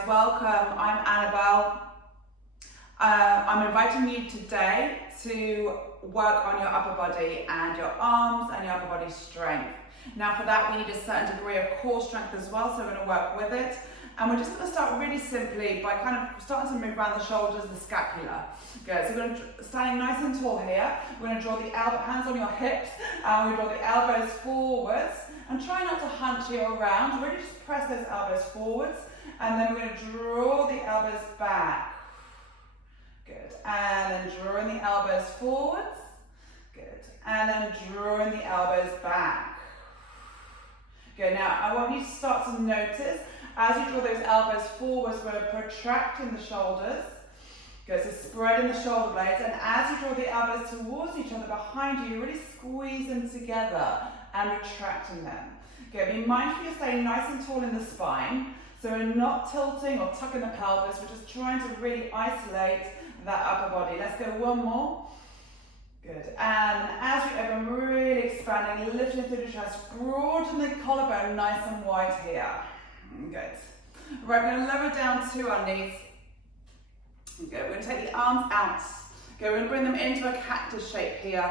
guys, welcome. I'm Annabelle. I'm inviting you today to work on your upper body and your arms and your upper body strength. Now for that we need a certain degree of core strength as well, so we're going to work with it. And we're just going to start really simply by kind of starting to move around the shoulders, the scapula. Good, so we're going to standing nice and tall here. We're going to draw the hands on your hips, and we draw the elbows forwards. And try not to hunch you around, really just press those elbows forwards. And then we're going to draw the elbows back. Good. And then drawing the elbows forwards. Good. And then drawing the elbows back. Good. Now I want you to start to notice as you draw those elbows forwards, we're protracting the shoulders. Good. So spreading the shoulder blades. And as you draw the elbows towards each other behind you, you're really squeezing together and retracting them. Good. Be mindful you're staying nice and tall in the spine. So we're not tilting or tucking the pelvis, we're just trying to really isolate that upper body. Let's go one more. Good. And as we open, really expanding, lifting through the chest, broaden the collarbone nice and wide here. Good. Right, we're going to lower down to our knees. Good. We're going to take the arms out. Good. We're going to bring them into a cactus shape here.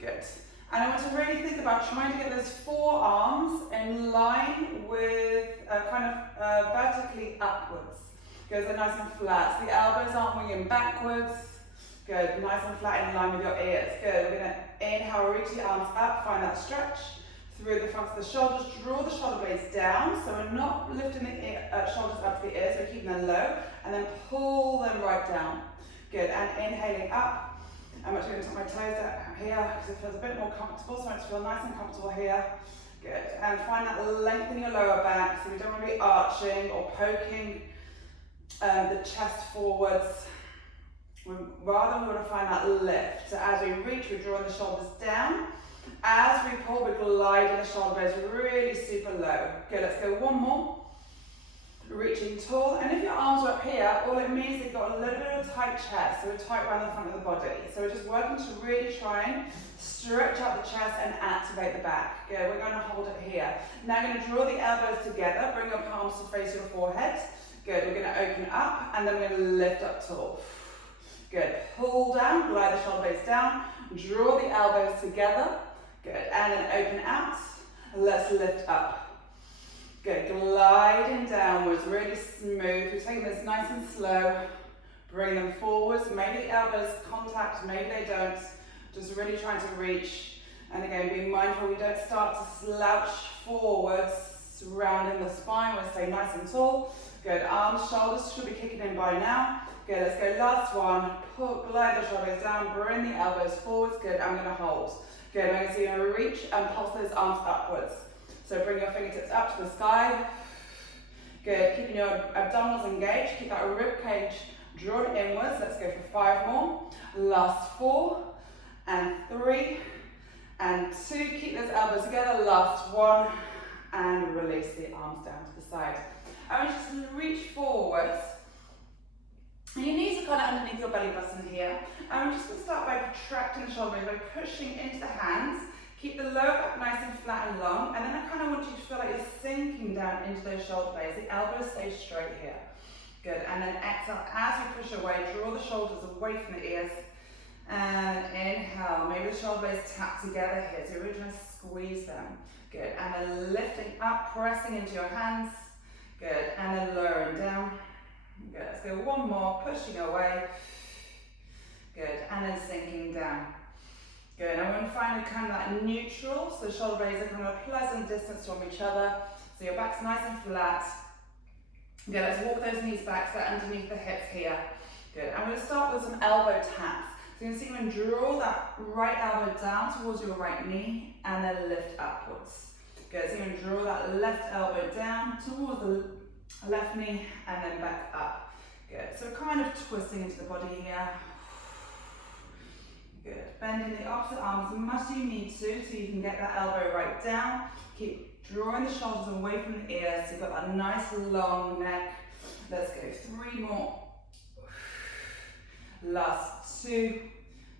Good. And I want to really think about trying to get those forearms in line with vertically upwards. Good, so nice and flat. So the elbows aren't winging backwards. Good, nice and flat in line with your ears. Good, we're going to inhale, reach the arms up, find that stretch through the front of the shoulders. Draw the shoulder blades down, so we're not lifting the shoulders up to the ears, we're keeping them low. And then pull them right down. Good, and inhaling up. I'm actually going to tuck my toes out here because it feels a bit more comfortable, so I just feel nice and comfortable here. Good, and find that length in your lower back, so we don't want to be arching or poking the chest forwards. Rather, we want to find that lift. So as we reach, we're drawing the shoulders down. As we pull, we're gliding the shoulder blades really super low. Good, let's go one more. Reaching tall, and if your arms are up here, all it means is you've got a little bit of a tight chest, so we're tight around the front of the body. So we're just working to really try and stretch out the chest and activate the back. Good, we're going to hold it here. Now we're going to draw the elbows together, bring your palms to face your forehead. Good, we're going to open up, and then we're going to lift up tall. Good, pull down, glide the shoulder blades down, draw the elbows together. Good, and then open out, let's lift up. Good, gliding downwards, really smooth. We're taking this nice and slow. Bring them forwards. Maybe the elbows contact, maybe they don't. Just really trying to reach. And again, be mindful we don't start to slouch forwards, surrounding the spine. We'll stay nice and tall. Good, arms, shoulders should be kicking in by now. Good, let's go last one. Pull, glide the shoulders down, bring the elbows forwards. Good, I'm going to hold. Good, I'm going to reach and pulse those arms upwards. So bring your fingertips up to the sky. Good, keeping your abdominals engaged. Keep that rib cage drawn inwards. Let's go for 5 more. Last 4 and 3 and 2. Keep those elbows together. Last 1 and release the arms down to the side. I want you to reach forwards. And your knees are kind of underneath your belly button here. And we're just going to start by protracting the shoulder blades, by pushing into the hands. Keep the lower back nice and flat and long, and then I kind of want you to feel like you're sinking down into those shoulder blades. The elbows stay straight here. Good, and then exhale as you push away, draw the shoulders away from the ears, and inhale. Maybe the shoulder blades tap together here, so you're really trying to squeeze them. Good, and then lifting up, pressing into your hands. Good, and then lowering down. Good, let's go one more, pushing away. Good, and then sinking down. Good, and I want to find a kind of that neutral, so the shoulder blades are kind of a pleasant distance from each other, so your back's nice and flat. Good, let's walk those knees back, so underneath the hips here. Good, I'm going to start with some elbow taps. So you can see I'm going to draw that right elbow down towards your right knee, and then lift upwards. Good, so you're going to draw that left elbow down towards the left knee, and then back up. Good, so kind of twisting into the body here. Good. Bending the opposite arm as much as you need to, so you can get that elbow right down. Keep drawing the shoulders away from the ears, so you've got that nice long neck. Let's go 3 more. Last 2.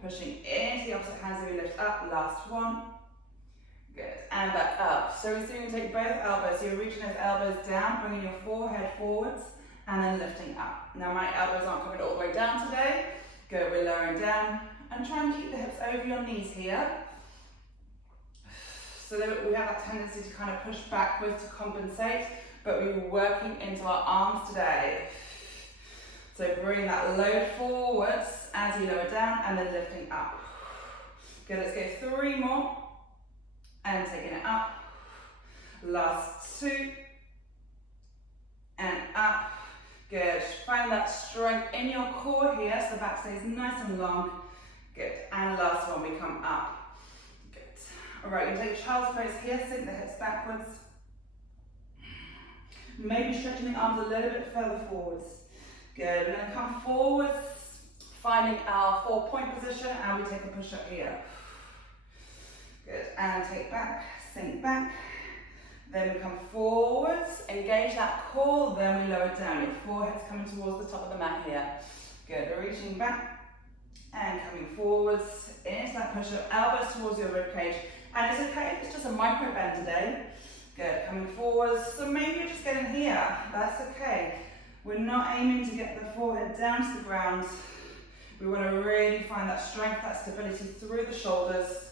Pushing into the opposite hand as we lift up. Last 1. Good. And back up. So we're going to take both elbows. So you're reaching those elbows down, bringing your forehead forwards, and then lifting up. Now my elbows aren't coming all the way down today. Good, we're lowering down, and try and keep the hips over your knees here. So that we have that tendency to kind of push backwards to compensate, but we're working into our arms today. So bring that load forwards as you lower down, and then lifting up. Good, let's go 3 more, and taking it up. Last 2, and up. Good, find that strength in your core here, so the back stays nice and long. Good, and last one, we come up. Good. All right, you're going to take child's pose here, sink the hips backwards. Maybe stretching the arms a little bit further forwards. Good, we're going to come forwards, finding our 4-point position, and we take a push up here. Good, and take back, sink back. Then we come forwards, engage that core, then we lower down. Your forehead's coming towards the top of the mat here. Good, we're reaching back and coming forwards into that push-up, elbows towards your ribcage. And it's okay if it's just a micro bend today. Good, coming forwards. So maybe you're just getting here, that's okay. We're not aiming to get the forehead down to the ground. We want to really find that strength, that stability through the shoulders.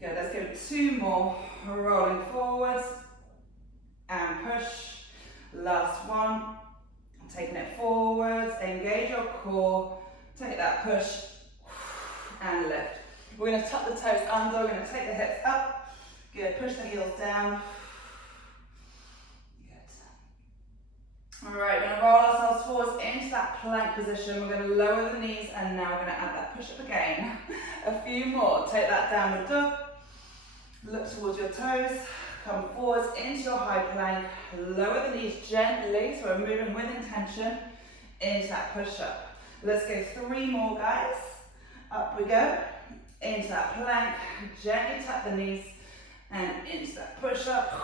Good, let's go 2 more. Rolling forwards and push. Last one. Taking it forwards, engage your core, take that push and lift. We're going to tuck the toes under, we're going to take the hips up. Good, push the heels down. All right, we're going to roll ourselves forwards into that plank position. We're going to lower the knees, and now we're going to add that push-up again. A few more. Take that downward dog. Look towards your toes. Come forwards into your high plank. Lower the knees gently, so we're moving with intention into that push-up. Let's go 3 more, guys. Up we go. Into that plank. Gently tap the knees and into that push-up.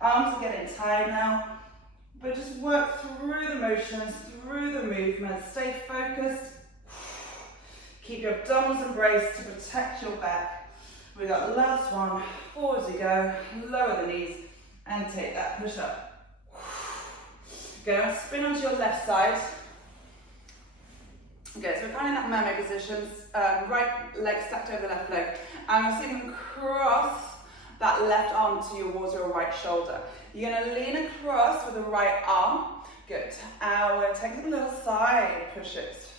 Arms are getting tired now. But just work through the motions, through the movements. Stay focused. Keep your abdominals embraced to protect your back. We got the last one. Forwards you go. Lower the knees and take that push up. Go and spin onto your left side. Okay, so we're kind of in that mermaid position. Right leg stacked over the left leg. And we're sitting across that left arm towards your right shoulder. You're going to lean across with the right arm. Good. And we're going to take a little side pushes.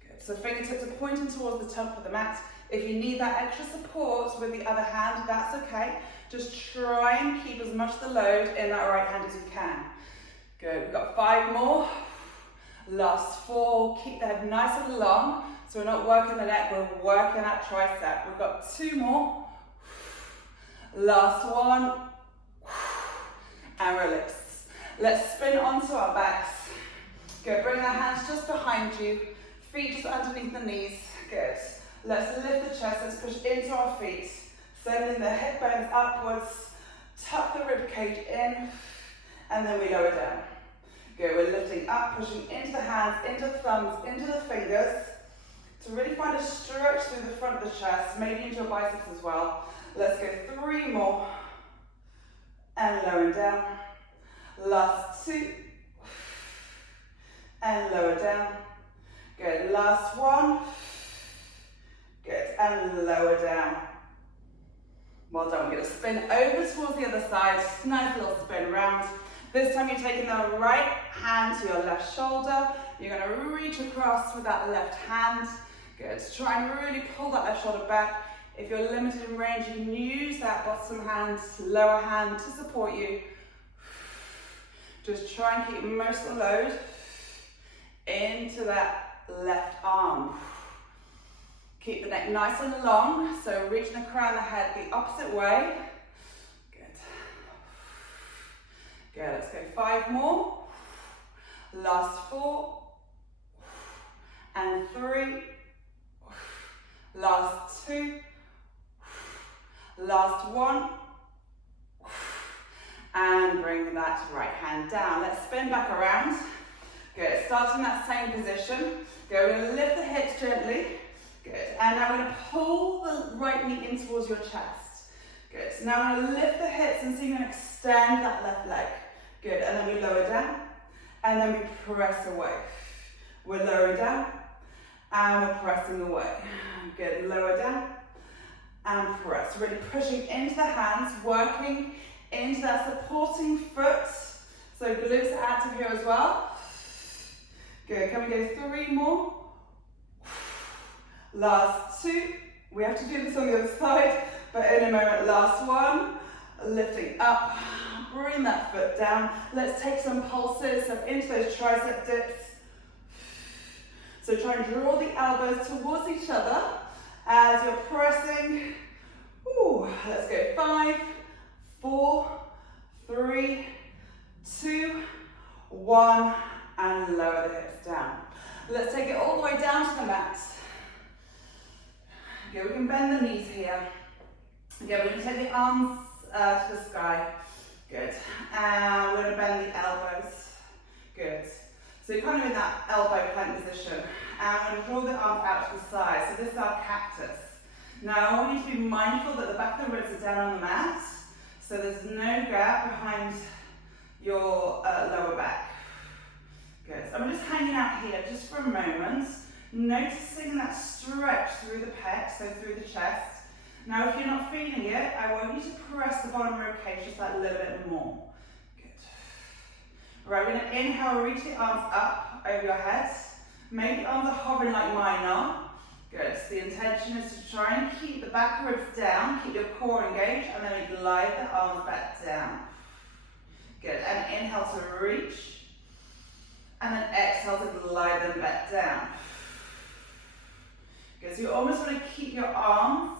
Good. So fingertips are pointing towards the top of the mat. If you need that extra support with the other hand, that's okay. Just try and keep as much of the load in that right hand as you can. Good. We've got 5 more. Last 4. Keep the head nice and long. So we're not working the neck, we're working that tricep. We've got 2 more. Last one. And release. Let's spin onto our backs. Good. Bring the hands just behind you. Feet just underneath the knees. Good. Let's lift the chest. Let's push into our feet. Sending the hip bones upwards. Tuck the rib cage in. And then we lower down. Good. We're lifting up, pushing into the hands, into the thumbs, into the fingers. To really find a stretch through the front of the chest, maybe into your biceps as well. Let's go 3 more. And lowering down. Last 2. And lower down. Good. Last 1. Good. And lower down. Well done. We're going to spin over towards the other side. Nice little spin around. This time you're taking the right hand to your left shoulder. You're going to reach across with that left hand. Good. Try and really pull that left shoulder back. If you're limited in range, you can use that bottom hand, lower hand to support you. Just try and keep most of the load into that left arm. Keep the neck nice and long, so reaching the crown of the head the opposite way. Good. Good, let's go 5 more. Last 4. And 3. Last 2. Last 1. And bring that right hand down. Let's spin back around. Good, start in that same position. Go, we're going to lift the hips gently. Good, and now we're going to pull the right knee in towards your chest. Good, so now we're going to lift the hips and see you can extend that left leg. Good, and then we lower down. and then we press away. We're lowering down, and we're pressing away. Good, lower down, and press. Really pushing into the hands, working into that supporting foot. So glutes are active here as well. Good, can we go 3 more? Last 2. We have to do this on the other side, but in a moment, last 1. Lifting up, bring that foot down. Let's take some pulses, so into those tricep dips. So try and draw the elbows towards each other as you're pressing. Ooh, let's go 5, 4, 3, 2, 1, and lower the hips down. Let's take it all the way down to the mat. Okay, we can bend the knees here. Okay, we're going to take the arms to the sky. Good. And we're going to bend the elbows. Good. So you're kind of in that elbow plank position. And we're going to draw the arms out to the side. So this is our cactus. Now I want you to be mindful that the back of the ribs are down on the mat. So there's no gap behind your lower back. Good. So I'm just hanging out here just for a moment. Noticing that stretch through the pecs, so through the chest. Now if you're not feeling it, I want you to press the bottom rib cage just that little bit more. Good. Right, we're going to inhale, reach the arms up over your head. Maybe the arms are hovering like mine are. Good. So the intention is to try and keep the back ribs down, keep your core engaged, and then we glide the arms back down. Good. And inhale to reach, and then exhale to glide them back down. Good. So you almost want to keep your arms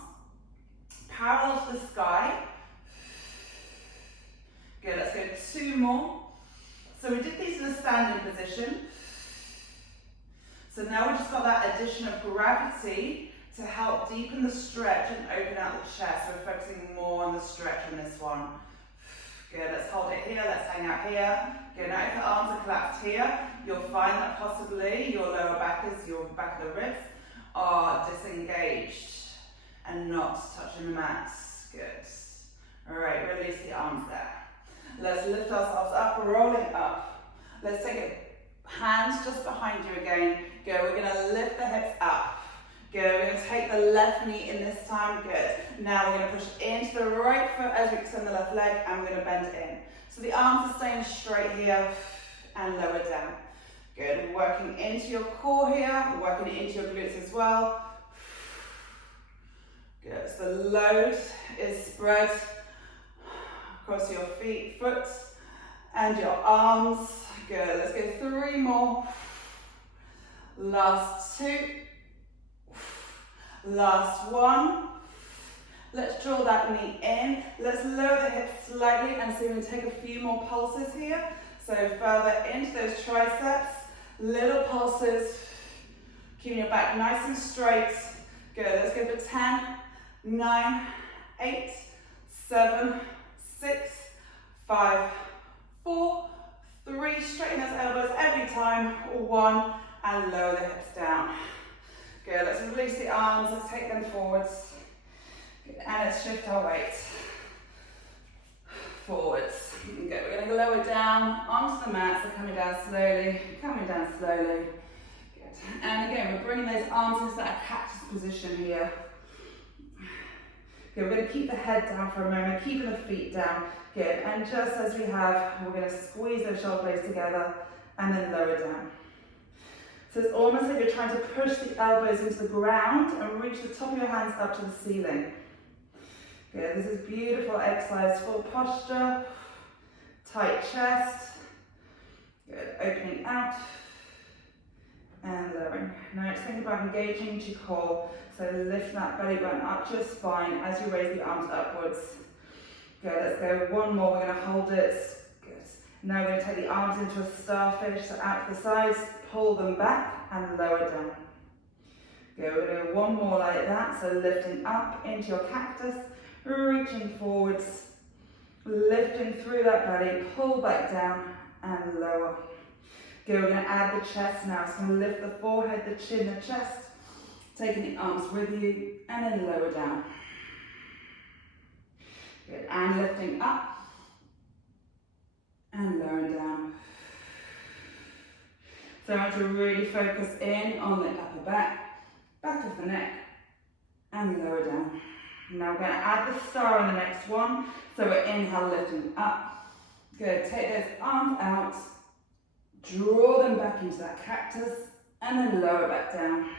parallel to the sky. Good. Let's go 2 more. So we did these in a standing position. So now we've just got that addition of gravity to help deepen the stretch and open out the chest. So we're focusing more on the stretch on this one. Good, let's hold it here, let's hang out here. Good, now if the arms are collapsed here, you'll find that possibly your lower back your back of the ribs are disengaged and not touching the mat. Good. All right, release the arms there. Let's lift ourselves up, rolling up. Let's take it. Hands just behind you again. Good, we're going to lift the hips up. Good, we're going to take the left knee in this time. Good. Now we're going to push into the right foot as we extend the left leg, and we're going to bend in. So the arms are staying straight here and lower down. Good, we're working into your core here, we're working into your glutes as well. Good, so the load is spread across your feet, foot, and your arms. Good, let's go 3 more. Last 2. Last 1. Let's draw that knee in. Let's lower the hips slightly and see if we can take a few more pulses here. So further into those triceps, little pulses. Keeping your back nice and straight. Good, let's go for 10, 9, 8, 7, 6, 5, 4, 3, straighten those elbows every time, 1, and lower the hips down. Good, let's release the arms, let's take them forwards. Good, and let's shift our weight. Forwards. Good, we're going to lower down onto the mat, so coming down slowly. Good, and again, we're bringing those arms into that cactus position here. Good, we're going to keep the head down for a moment, keeping the feet down. Good, and just as we have, we're going to squeeze those shoulder blades together and then lower down. So it's almost like you're trying to push the elbows into the ground and reach the top of your hands up to the ceiling. Good, this is beautiful exercise, full posture, tight chest. Good, opening out and lowering. Now just think about engaging into your core. So lift that belly button up to your spine as you raise the arms upwards. Good, let's go 1 more, we're going to hold it. Good. Now we're going to take the arms into a starfish, so out to the sides, pull them back and lower down. Good, we're going to do 1 more like that, so lifting up into your cactus, reaching forwards, lifting through that belly, pull back down and lower. Good, we're going to add the chest now, so we're going to lift the forehead, the chin, the chest, taking the arms with you, and then lower down. Good, and lifting up, and lowering down. So I want to really focus in on the upper back, back of the neck, and lower down. Now we're going to add the star on the next one. So we're inhale, lifting up. Good, take those arms out, draw them back into that cactus, and then lower back down.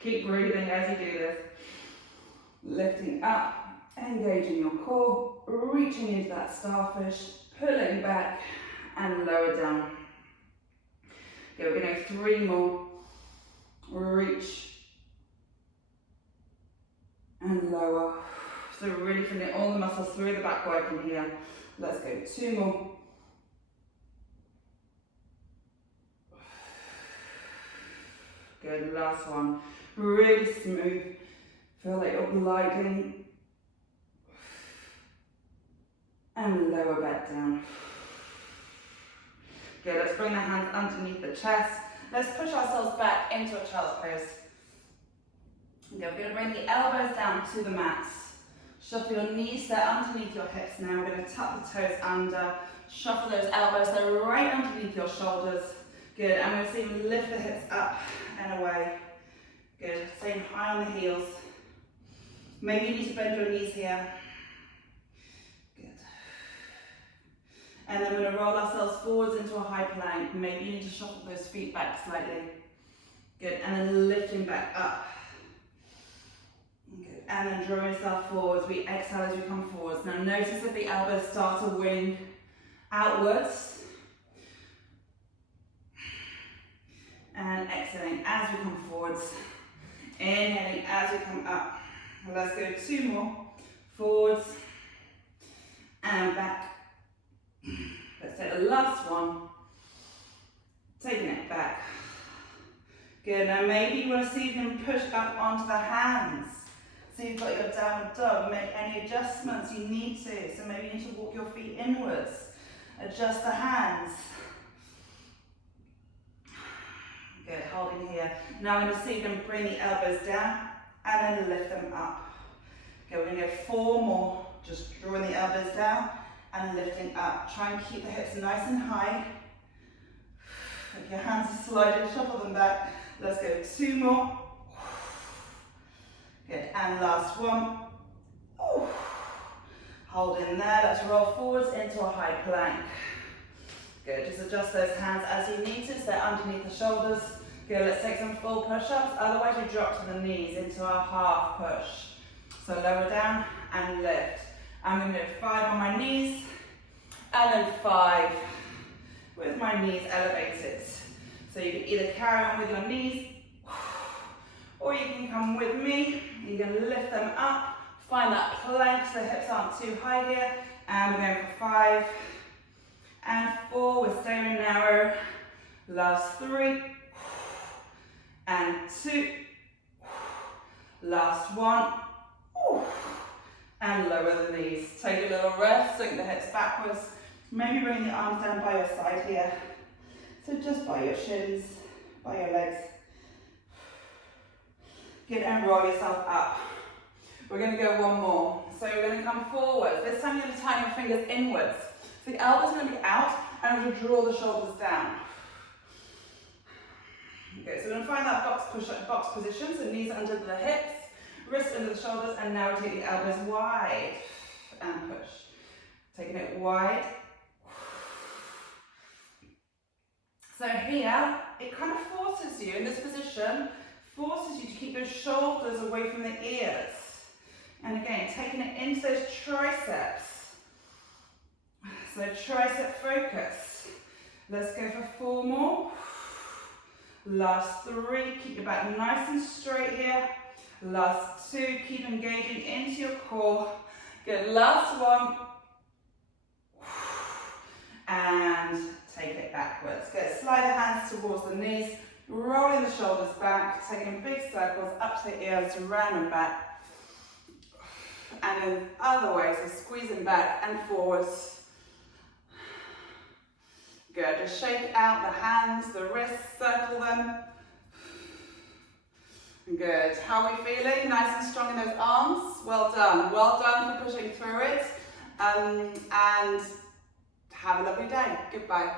Keep breathing as you do this. Lifting up, engaging your core, reaching into that starfish, pulling back, and lower down. Okay, we're going to do 3 more. Reach and lower. So we're really feeling all the muscles through the back working here. Let's go 2 more. Good, last one. Really smooth. Feel like you're gliding. And lower back down. Good, let's bring the hands underneath the chest. Let's push ourselves back into a child's pose. Okay, we're going to bring the elbows down to the mats. Shuffle your knees there underneath your hips now. We're going to tuck the toes under. Shuffle those elbows there right underneath your shoulders. Good, and we're seeing you lift the hips up and away. Good, staying high on the heels. Maybe you need to bend your knees here. Good. And then we're going to roll ourselves forwards into a high plank. Maybe you need to shuffle those feet back slightly. Good, and then lifting back up. Good, and then draw yourself forwards. We exhale as we come forwards. Now notice that the elbows start to wing outwards. And exhaling as we come forwards. Inhaling as we come up. Let's go 2 more. Forwards and back. Let's take the last one. Taking it back. Good, now maybe you want to see if you can push up onto the hands. So you've got your downward dog. Make any adjustments you need to. So maybe you need to walk your feet inwards. Adjust the hands. Good, holding here. Now I'm going to see if you can bring the elbows down and then lift them up. Okay, we're going to go 4 more. Just drawing the elbows down and lifting up. Try and keep the hips nice and high. If your hands are sliding, shuffle them back. Let's go 2 more. Good, and last one. Hold in there. Let's roll forwards into a high plank. Good, just adjust those hands as you need to, so they're underneath the shoulders. Good, let's take some full push-ups, otherwise you drop to the knees into our half push. So lower down and lift. I'm going to do 5 on my knees, and then 5 with my knees elevated. So you can either carry on with your knees, or you can come with me. You can lift them up, find that plank so the hips aren't too high here, and we're going for 5. And 4, we're staying narrow. Last 3. And 2. Last 1. And lower the knees. Take a little rest, sink the hips backwards. Maybe bring the arms down by your side here. So just by your shins, by your legs. Good, and roll yourself up. We're going to go 1 more. So we're going to come forward. This time you're going to turn your fingers inwards. So the elbows are going to be out, and I'm going to draw the shoulders down. Okay, so we're going to find that box push-up box position. So knees under the hips, wrists under the shoulders, and now we take the elbows wide and push. Taking it wide. So here, it kind of forces you in this position, forces you to keep your shoulders away from the ears. And again, taking it into those triceps. So tricep focus. Let's go for 4 more. Last 3, keep your back nice and straight here. Last 2, keep engaging into your core. Good, last 1. And take it backwards. Good, slide the hands towards the knees, rolling the shoulders back, taking big circles up to the ears, round and back. And then other way, so squeezing back and forwards. Good, just shake out the hands, the wrists, circle them. Good, how are we feeling? Nice and strong in those arms? Well done for pushing through it. And have a lovely day. Goodbye.